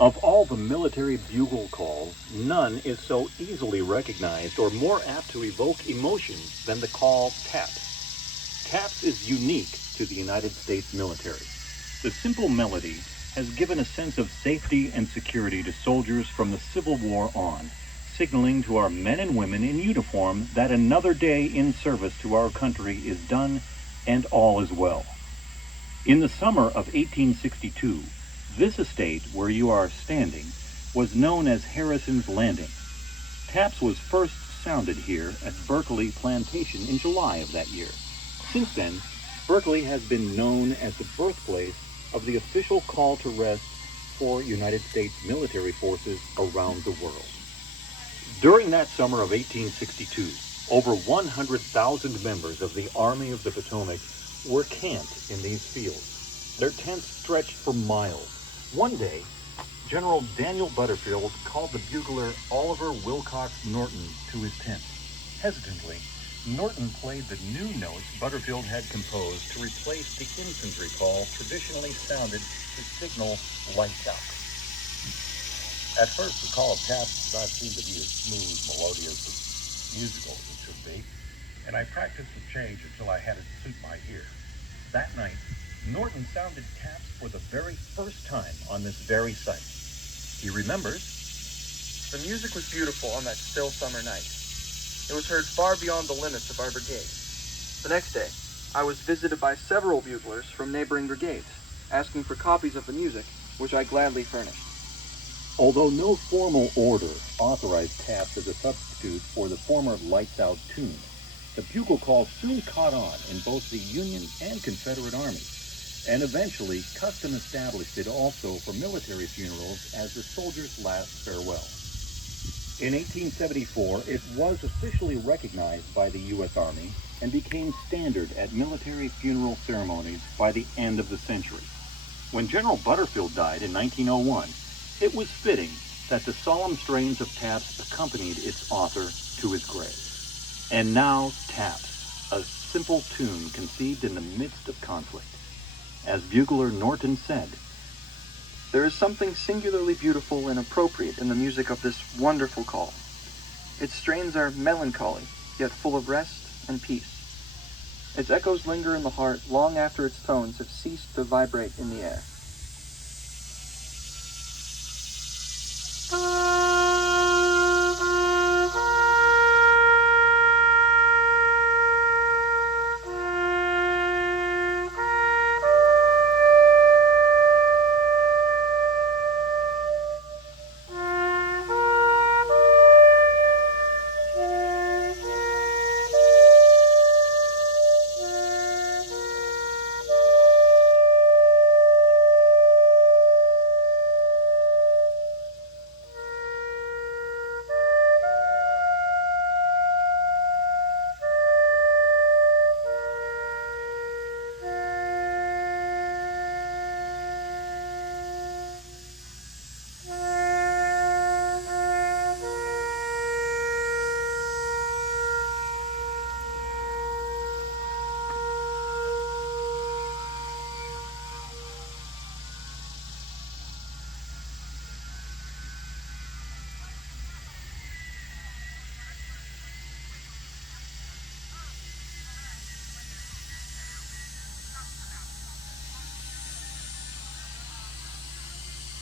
Of all the military bugle calls, none is so easily recognized or more apt to evoke emotion than the call TAPS. TAPS is unique to the United States military. The simple melody has given a sense of safety and security to soldiers from the Civil War on, signaling to our men and women in uniform that another day in service to our country is done and all is well. In the summer of 1862, this estate where you are standing was known as Harrison's Landing. Taps was first sounded here at Berkeley Plantation in July of that year. Since then, Berkeley has been known as the birthplace of the official call to rest for United States military forces around the world. During that summer of 1862, over 100,000 members of the Army of the Potomac were camped in these fields. Their tents stretched for miles. One day, General Daniel Butterfield called the bugler Oliver Wilcox Norton to his tent. Hesitantly, Norton played the new notes Butterfield had composed to replace the infantry call traditionally sounded to signal lights out. At first, the call of taps did not seem to be as smooth, melodious, and musical as it should be, and I practiced the change until I had it suit my ear. That night, Norton sounded taps for the very first time on this very site. He remembers, "The music was beautiful on that still summer night. It was heard far beyond the limits of our brigade. The next day, I was visited by several buglers from neighboring brigades, asking for copies of the music, which I gladly furnished." Although no formal order authorized taps as a substitute for the former lights out tune, the bugle call soon caught on in both the Union and Confederate armies, and eventually custom established it also for military funerals as the soldiers' last farewell. In 1874, it was officially recognized by the U.S. Army and became standard at military funeral ceremonies by the end of the century. When General Butterfield died in 1901, it was fitting that the solemn strains of taps accompanied its author to his grave. And now, taps, a simple tune conceived in the midst of conflict. As bugler Norton said, "There is something singularly beautiful and appropriate in the music of this wonderful call. Its strains are melancholy, yet full of rest and peace. Its echoes linger in the heart long after its tones have ceased to vibrate in the air.